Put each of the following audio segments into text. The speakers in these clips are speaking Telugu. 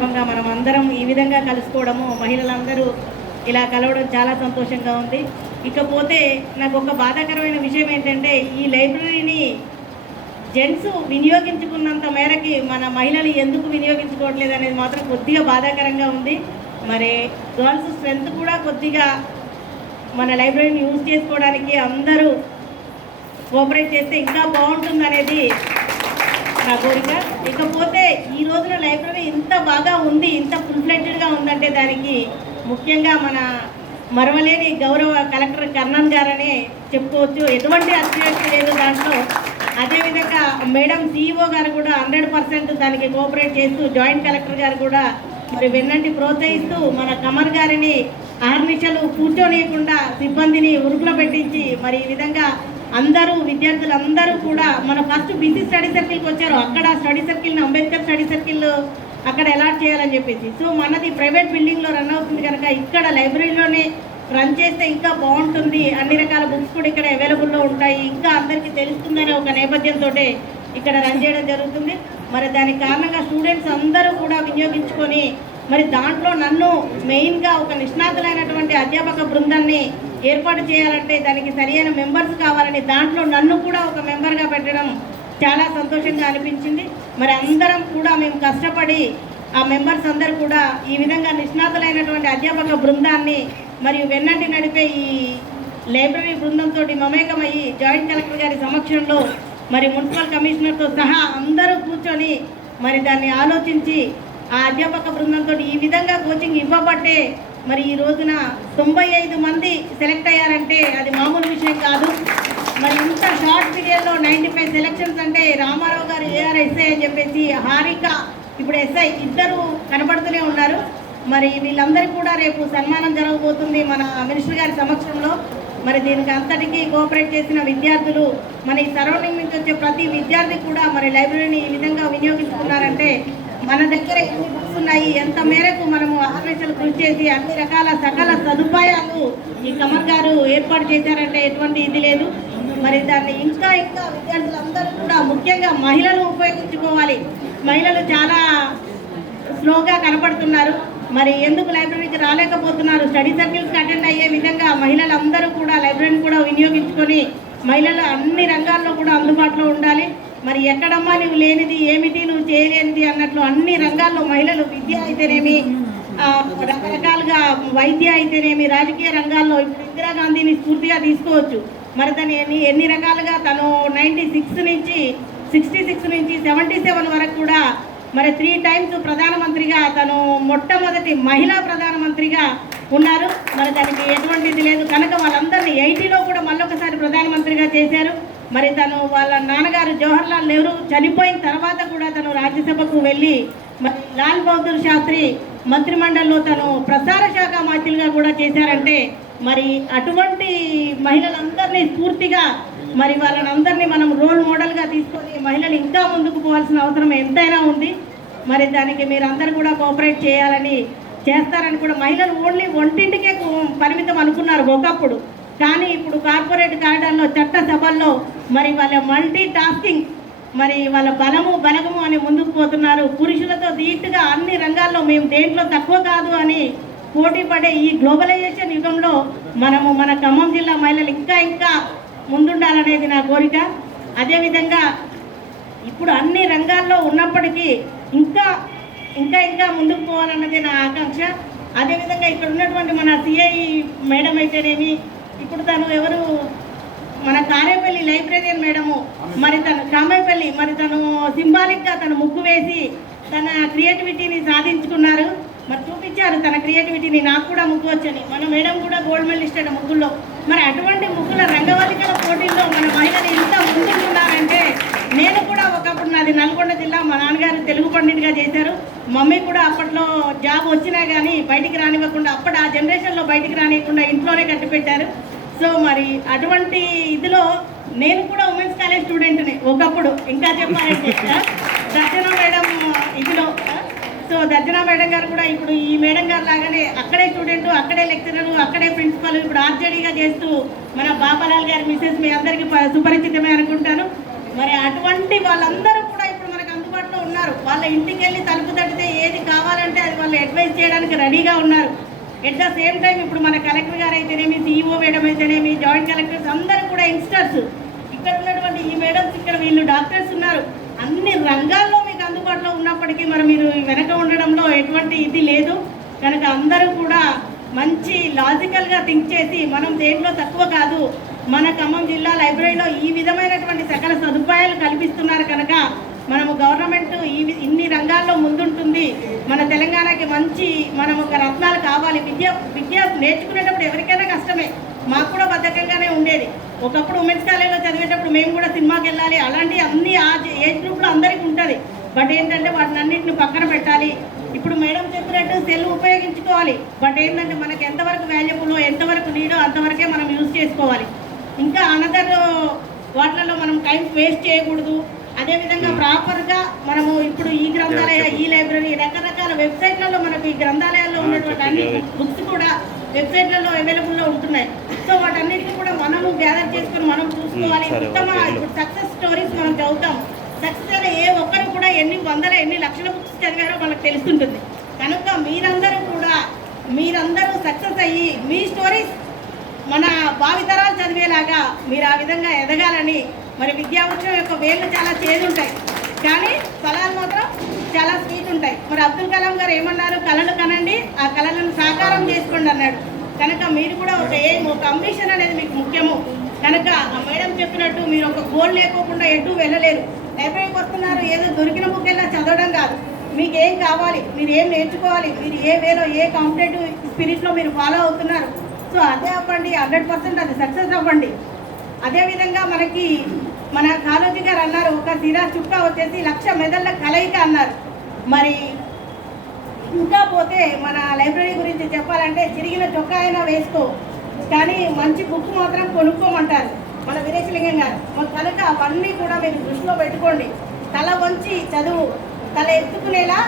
సందర్భంగా మనం అందరం ఈ విధంగా కలుసుకోవడము, మహిళలందరూ ఇలా కలవడం చాలా సంతోషంగా ఉంది. ఇకపోతే నాకు ఒక బాధాకరమైన విషయం ఏంటంటే, ఈ లైబ్రరీని జెంట్స్ వినియోగించుకున్నంత మేరకి మన మహిళలు ఎందుకు వినియోగించుకోవట్లేదు అనేది మాత్రం కొద్దిగా బాధాకరంగా ఉంది. మరి గర్ల్స్ స్ట్రెంత్ కూడా కొద్దిగా మన లైబ్రరీని యూజ్ చేసుకోవడానికి అందరూ కోఆపరేట్ చేస్తే ఇంకా బాగుంటుంది అనేది నా కోరిక. ఇకపోతే ఈ రోజున లైబ్రరీ ఇంత బాగా ఉంది, ఇంత ఫుల్ ఫ్లెడ్జ్డ్గా ఉందంటే దానికి ముఖ్యంగా మన మరవలేని గౌరవ కలెక్టర్ కర్ణన్ గారనే చెప్పుకోవచ్చు. ఎటువంటి అతిశయోక్తి లేదు దాంట్లో. అదేవిధంగా మేడం సిఇఓ గారు కూడా 100% దానికి కోఆపరేట్ చేస్తూ, జాయింట్ కలెక్టర్ గారు కూడా మరి వెన్నంటి ప్రోత్సహిస్తూ మన కమర్ గారిని అహర్నిశలు కూర్చోనియకుండా సిబ్బందిని ఉరుకులో పెట్టించి మరి ఈ విధంగా అందరూ విద్యార్థులందరూ కూడా మన ఫస్ట్ బీసీ స్టడీ సర్కిల్కి వచ్చారు. అక్కడ స్టడీ సర్కిల్ని అంబేద్కర్ స్టడీ సర్కిల్ అక్కడ అలాట్ చేయాలని చెప్పేసి. సో మనది ప్రైవేట్ బిల్డింగ్లో రన్ అవుతుంది కనుక ఇక్కడ లైబ్రరీలోనే రన్ చేస్తే ఇంకా బాగుంటుంది, అన్ని రకాల బుక్స్ కూడా ఇక్కడ అవైలబుల్లో ఉంటాయి, ఇంకా అందరికీ తెలుస్తుందనే ఒక నేపథ్యంతో ఇక్కడ రన్ చేయడం జరుగుతుంది. మరి దానికి కారణంగా స్టూడెంట్స్ అందరూ కూడా వినియోగించుకొని మరి దాంట్లో నన్ను మెయిన్గా ఒక నిష్ణాతులైనటువంటి అధ్యాపక బృందాన్ని ఏర్పాటు చేయాలంటే దానికి సరైన మెంబర్స్ కావాలని దాంట్లో నన్ను కూడా ఒక మెంబర్గా పెట్టడం చాలా సంతోషంగా అనిపించింది. మరి అందరం కూడా మేము కష్టపడి ఆ మెంబర్స్ అందరూ కూడా ఈ విధంగా నిష్ణాతులైనటువంటి అధ్యాపక బృందాన్ని మరియు వెన్నంటి నడిపే ఈ లైబ్రరీ బృందంతో మమేకమయ్యి జాయింట్ కలెక్టర్ గారి సమక్షంలో మరి మున్సిపల్ కమిషనర్తో సహా అందరూ కూర్చొని మరి దాన్ని ఆలోచించి ఆ అధ్యాపక బృందంతో ఈ విధంగా కోచింగ్ ఇవ్వబట్టే మరి ఈ రోజున 95 మంది సెలెక్ట్ అయ్యారంటే అది మామూలు విషయం కాదు. మరి ఇంత షార్ట్ పీరియడ్లో 95 సెలెక్షన్స్ అంటే రామారావు గారు ఏఆర్ ఎస్ఐ అని చెప్పేసి, హారిక ఇప్పుడు ఎస్ఐ ఇద్దరు కనబడుతూనే ఉన్నారు. మరి వీళ్ళందరికీ కూడా రేపు సన్మానం జరగబోతుంది మన మినిస్టర్ గారి సమక్షంలో. మరి దీనికి అంతటికీ కోఆపరేట్ చేసిన విద్యార్థులు, మన ఈ సరౌండింగ్ నుంచి వచ్చే ప్రతి విద్యార్థి కూడా మరి లైబ్రరీని ఈ విధంగా వినియోగించుకున్నారంటే మన దగ్గర ఎన్ని బుక్స్ ఉన్నాయి, ఎంత మేరకు మనము ఆర్గనైజేషన్ కృషి చేసి అన్ని రకాల సకల సదుపాయాలు ఈ కమర్ గారు ఏర్పాటు చేశారంటే ఎటువంటి ఇది లేదు. మరి దాన్ని ఇంకా విద్యార్థులందరూ కూడా ముఖ్యంగా మహిళలు ఉపయోగించుకోవాలి. మహిళలు చాలా స్లోగా కనపడుతున్నారు. మరి ఎందుకు లైబ్రరీకి రాలేకపోతున్నారు? స్టడీ సర్కిల్స్కి అటెండ్ అయ్యే విధంగా మహిళలందరూ కూడా లైబ్రరీని కూడా వినియోగించుకొని మహిళలు అన్ని రంగాల్లో కూడా అందుబాటులో ఉండాలి. మరి ఎక్కడమ్మా నువ్వు లేనిది ఏమిటి, నువ్వు చేయలేనిది అన్నట్లు అన్ని రంగాల్లో మహిళలు, విద్య అయితేనేమి, రకరకాలుగా వైద్య అయితేనేమి, రాజకీయ రంగాల్లో ఇప్పుడు ఇందిరాగాంధీని స్ఫూర్తిగా తీసుకోవచ్చు. మరి తను ఎన్ని రకాలుగా తను 96 నుంచి 66 నుంచి 77 వరకు కూడా మరి 3 టైమ్స్ ప్రధానమంత్రిగా తను మొట్టమొదటి మహిళా ప్రధానమంత్రిగా ఉన్నారు. మరి దానికి ఎటువంటిది లేదు కనుక వాళ్ళందరినీ 80లో కూడా మళ్ళొకసారి ప్రధానమంత్రిగా చేశారు. మరి తను వాళ్ళ నాన్నగారు జవహర్లాల్ నెహ్రూ చనిపోయిన తర్వాత కూడా తను రాజ్యసభకు వెళ్ళి మరి లాల్ బహదూర్ శాస్త్రి మంత్రిమండలిలో తను ప్రసార శాఖ మంత్రిగా కూడా చేశారంటే మరి అటువంటి మహిళలందరినీ స్ఫూర్తిగా మరి వాళ్ళనందరినీ మనం రోల్ మోడల్గా తీసుకొని మహిళలు ఇంకా ముందుకు పోవాల్సిన అవసరం ఎంతైనా ఉంది. మరి దానికి మీరు అందరూ కూడా కోఆపరేట్ చేయాలని, చేస్తారని కూడా. మహిళలు ఓన్లీ వంటింటికే పరిమితం అనుకున్నారు ఒకప్పుడు, కానీ ఇప్పుడు కార్పొరేట్ కారిడార్లో చట్ట సభల్లో మరి వాళ్ళ మల్టీ టాస్కింగ్, మరి వాళ్ళ బలగము అని ముందుకు పోతున్నారు. పురుషులతో ధీటుగా అన్ని రంగాల్లో మేము దేంట్లో తక్కువ కాదు అని పోటీ పడే ఈ గ్లోబలైజేషన్ యుగంలో మనము మన ఖమ్మం జిల్లా మహిళలు ఇంకా ముందుండాలనేది నా కోరిక. అదేవిధంగా ఇప్పుడు అన్ని రంగాల్లో ఉన్నప్పటికీ ఇంకా ముందుకు పోవాలన్నది నా ఆకాంక్ష. అదేవిధంగా ఇక్కడ ఉన్నటువంటి మన సిఐ మేడం అయితేనేమి, ఇప్పుడు తను ఎవరు మన కారేపల్లి లైబ్రరీయన్ మేడము, మరి తను కామేపల్లి, మరి తను సింబాలిక్గా తను ముగ్గు వేసి తన క్రియేటివిటీని సాధించుకున్నారు. మరి చూపించారు తన క్రియేటివిటీని. నాకు కూడా ముగ్గు వచ్చని, మన మేడం కూడా గోల్డ్ మెడలిస్ట్ అట ముగ్గుల్లో. మరి అటువంటి ముగ్గుల రంగవల్లికల పోటీల్లో మన మహిళలు ఇంత ముందుకున్నారంటే, నేను కూడా ఒకప్పుడు నాది నల్గొండ జిల్లా, మా నాన్నగారు తెలుగు పండిట్గా చేశారు. మమ్మీ కూడా అప్పట్లో జాబ్ వచ్చినా కానీ బయటికి రానివ్వకుండా, అప్పుడు ఆ జనరేషన్లో బయటికి రానివ్వకుండా ఇంట్లోనే కట్టిపెట్టారు. సో మరి అటువంటి ఇదిలో నేను కూడా ఉమెన్స్ కాలేజ్ స్టూడెంట్ని ఒకప్పుడు. ఇంకా చెప్పాలంటే దర్శన మేడం ఇదిలో, సో దర్శన మేడం గారు కూడా ఇప్పుడు ఈ మేడం గారు లాగానే అక్కడే స్టూడెంట్, అక్కడే లెక్చరరు, అక్కడే ప్రిన్సిపల్, ఇప్పుడు ఆర్జేడీగా చేస్తూ మన బాబాలాల్ గారి మిసెస్ మీ అందరికీ సుపరిచితమే అనుకుంటాను. మరి అటువంటి వాళ్ళందరూ కూడా ఇప్పుడు మనకు అందుబాటులో ఉన్నారు. వాళ్ళ ఇంటికి వెళ్ళి తలుపు తడితే ఏది కావాలంటే వాళ్ళు అడ్వైజ్ చేయడానికి రెడీగా ఉన్నారు. ఎట్ ద సేమ్ టైం ఇప్పుడు మన కలెక్టర్ గారు అయితేనేమి, సిఇఓ మేడం అయితేనేమి, జాయింట్ కలెక్టర్స్ అందరూ కూడా యంగ్స్టర్స్. ఇక్కడ ఉన్నటువంటి ఈ మేడమ్స్, ఇక్కడ వీళ్ళు డాక్టర్స్ ఉన్నారు. అన్ని రంగాల్లో మీకు అందుబాటులో ఉన్నప్పటికీ మరి మీరు వెనక ఉండడంలో ఎటువంటి ఇది లేదు. కనుక అందరూ కూడా మంచి లాజికల్గా థింక్ చేసి మనం దేంట్లో తక్కువ కాదు, మన ఖమ్మం జిల్లా లైబ్రరీలో ఈ విధమైనటువంటి సకల సదుపాయాలు కల్పిస్తున్నారు కనుక మనము గవర్నమెంట్ ఇన్ని రంగాల్లో ముందుంటుంది. మన తెలంగాణకి మంచి మనం ఒక రత్నాలు కావాలి. విద్య నేర్చుకునేటప్పుడు ఎవరికైనా కష్టమే, మాకు కూడా బద్ధకంగానే ఉండేది. ఒకప్పుడు ఉమెన్స్ కాలేజ్లో చదివేటప్పుడు మేము కూడా సినిమాకి వెళ్ళాలి, అలాంటి అన్ని ఆ ఏజ్ గ్రూప్లో అందరికీ ఉంటుంది. బట్ ఏంటంటే వాటిని అన్నింటిని పక్కన పెట్టాలి. ఇప్పుడు మేడం చెప్పినట్టు సెల్ ఉపయోగించుకోవాలి. బట్ ఏంటంటే మనకు ఎంతవరకు వాల్యుబుల్, ఎంతవరకు నీడో అంతవరకే మనం యూజ్ చేసుకోవాలి. ఇంకా అనదర్ వాటిలలో మనం టైం వేస్ట్ చేయకూడదు. అదేవిధంగా ప్రాపర్గా మనము ఇప్పుడు ఈ గ్రంథాలయ, ఈ లైబ్రరీ, రకరకాల వెబ్సైట్లలో మనకు ఈ గ్రంథాలయాల్లో ఉన్నటువంటి అన్ని బుక్స్ కూడా వెబ్సైట్లలో అవైలబుల్లో ఉంటున్నాయి. సో వాటన్నిటిని కూడా మనము గ్యాదర్ చేసుకొని మనం చూసుకోవాలి. ఉత్తమ ఇప్పుడు సక్సెస్ స్టోరీస్ మనం చదువుతాం. సక్సెస్ అయిన ఏ ఒక్కరు కూడా ఎన్ని వందల ఎన్ని లక్షల బుక్స్ చదివారో మనకు తెలుస్తుంటుంది. కనుక మీరందరూ సక్సెస్ అయ్యి మీ స్టోరీస్ మన భావితరాలు చదివేలాగా మీరు ఆ విధంగా ఎదగాలని. మరి విద్యావృక్షం యొక్క వేళ్ళు చాలా చేదు ఉంటాయి, కానీ ఫలాలు మాత్రం చాలా స్వీట్ ఉంటాయి. మరి అబ్దుల్ కలాం గారు ఏమన్నారు? కళలు కనండి, ఆ కళలను సాకారం చేసుకోండి అన్నాడు. కనుక మీరు కూడా ఒక అంబిషన్ అనేది మీకు ముఖ్యము. కనుక ఆ మేడం చెప్పినట్టు మీరు ఒక గోల్ లేకోకుండా ఎటు వెళ్ళలేరు. లైబ్రరీకి వస్తున్నారు, ఏదో దొరికిన బుక్ వెళ్ళా చదవడం కాదు. మీకు ఏం కావాలి, మీరు ఏం నేర్చుకోవాలి, మీరు ఏ వేలో ఏ కాంపిటేటివ్ స్పిరిట్లో మీరు ఫాలో అవుతున్నారు, సో అదే అవ్వండి. 100% అది సక్సెస్ అవ్వండి. అదేవిధంగా మన కాళోజీ గారు అన్నారు, ఒక సిరా చుక్క వచ్చేసి 1,00,000 మెదళ్ళ కలయిక అన్నారు. మరి ఇంకా పోతే మన లైబ్రరీ గురించి చెప్పాలంటే చిరిగిన చొక్కా అయినా వేసుకో, కానీ మంచి బుక్ మాత్రం కొనుక్కోమంటారు మన వీరేశలింగం గారు. కనుక అవన్నీ కూడా మీరు దృష్టిలో పెట్టుకోండి. తల వంచి చదువు, తల ఎత్తుకునేలా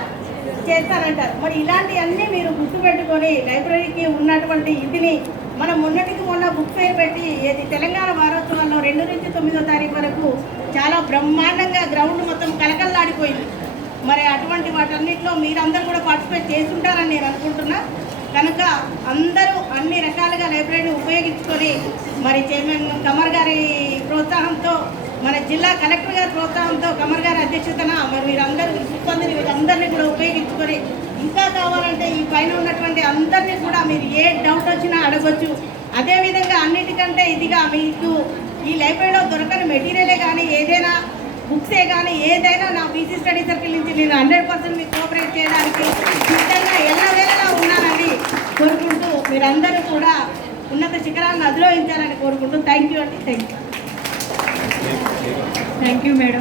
చేస్తానంటారు. మరి ఇలాంటివన్నీ మీరు గుర్తుపెట్టుకొని లైబ్రరీకి ఉన్నటువంటి ఇదిని మనం మొన్న బుక్ ఫేర్ పెట్టి తెలంగాణ వారోత్సవాల్లో 2 నుంచి 9వ తారీఖు వరకు చాలా బ్రహ్మాండంగా గ్రౌండ్ మొత్తం కలకల్లాడిపోయింది. మరి అటువంటి వాటన్నిటిలో మీరందరూ కూడా పార్టిసిపేట్ చేస్తుంటారని నేను అనుకుంటున్నా. కనుక అందరూ అన్ని రకాలుగా లైబ్రరీని ఉపయోగించుకొని మరి చైర్మన్ కమర్ గారి ప్రోత్సాహంతో, మన జిల్లా కలెక్టర్ గారి ప్రోత్సాహంతో, కమర్ గారి అధ్యక్షతన మరి మీరందరూ సిబ్బందిని వీళ్ళందరినీ కూడా ఉపయోగించుకొని ఇంకా కావాలంటే ఈ పైన ఉన్నటువంటి అందరినీ కూడా మీరు ఏ డౌట్ వచ్చినా అడగొచ్చు. అదేవిధంగా అన్నిటికంటే ఇదిగా మీకు ఈ లైబ్రరీలో దొరకని మెటీరియలే కానీ ఏదైనా బుక్సే కానీ ఏదైనా నా బీసీ స్టడీ సర్కిల్ నుంచి నేను 100% మీకు కోఆపరేట్ చేయడానికి సిద్ధంగా ఎల్లవేళలా ఉన్నానని కోరుకుంటూ మీరందరూ కూడా ఉన్నత శిఖరాలను అధిరోహించాలని కోరుకుంటూ థ్యాంక్ యూ అండి. Thank you madam.